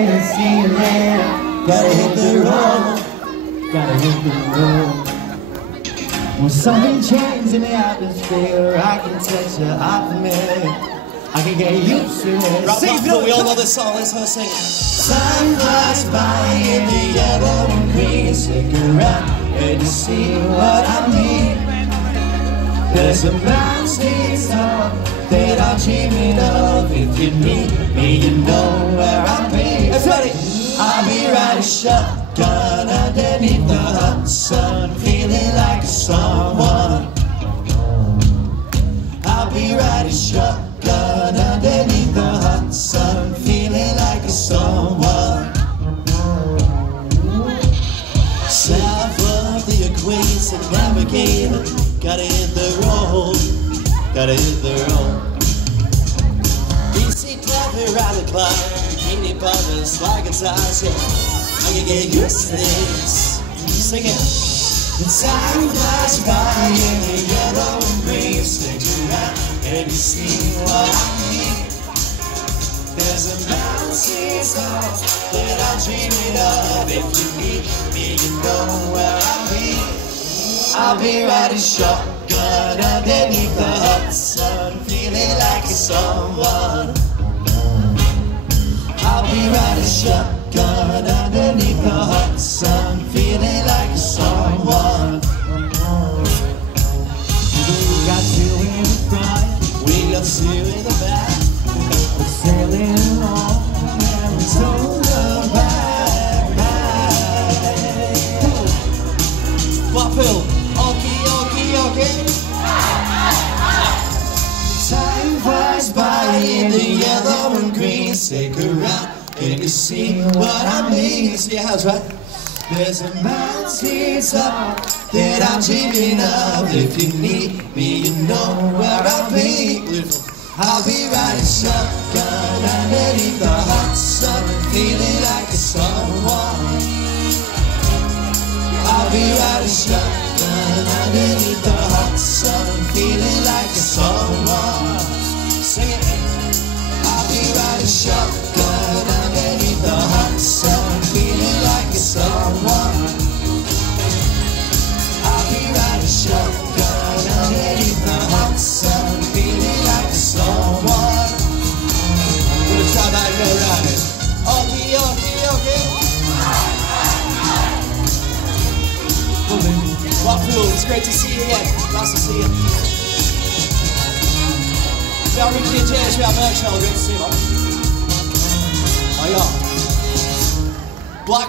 See you later. Gotta hit the road. Gotta hit the road. When something changes in the atmosphere, I can touch your heart from it. I can get used to it. Right, Blackpool, we all know this song, let's sing it. Time flies by in the yellow and green. Stick around and you see what I mean. There's a mountain top that I'm dreaming of. If you need me, you know where I'll be. Everybody! I'll be riding shotgun underneath the hot sun, feeling like someone. I'll be riding shotgun underneath the hot sun, feeling like someone. South of the equator, navigator, gotta hit the road, gotta hit the road. DC clever around the clock, bikini bottoms like a size, yeah. I can get used to this. Sing it. The time flies by in the yellow and green. Stick around and you see what I mean. There's a mountain top that I'm dreaming of. If you need me, you know where I'll be. I'll be riding shotgun underneath the hot sun, feeling like someone. I'll be riding shotgun underneath the hot sun, feeling like someone. We got two in the front, We got two in the back. we're sailing along and we told the back. Blackpool, okie, okie, okie. Time flies by in the yellow and green. Stick around and you see what I mean. See your hands, right? There's a mountain top that I'm dreaming of. If you need me, you know where I'll be. Beautiful. I'll be riding shotgun underneath the hot sun, feeling like someone. I'll be riding shotgun underneath the hot sun, feeling like someone. Sing it. I'll be riding shotgun underneath the hot sun, feeling like someone. I'll be riding shotgun underneath the hot sun, feeling like someone. We're gonna try that and go around it. Okie, okie, okie. Blackpool, it's great to see you again. Nice to see you. We are Ricky and James, we are Merchell, great to see you, man. Oh yeah. Black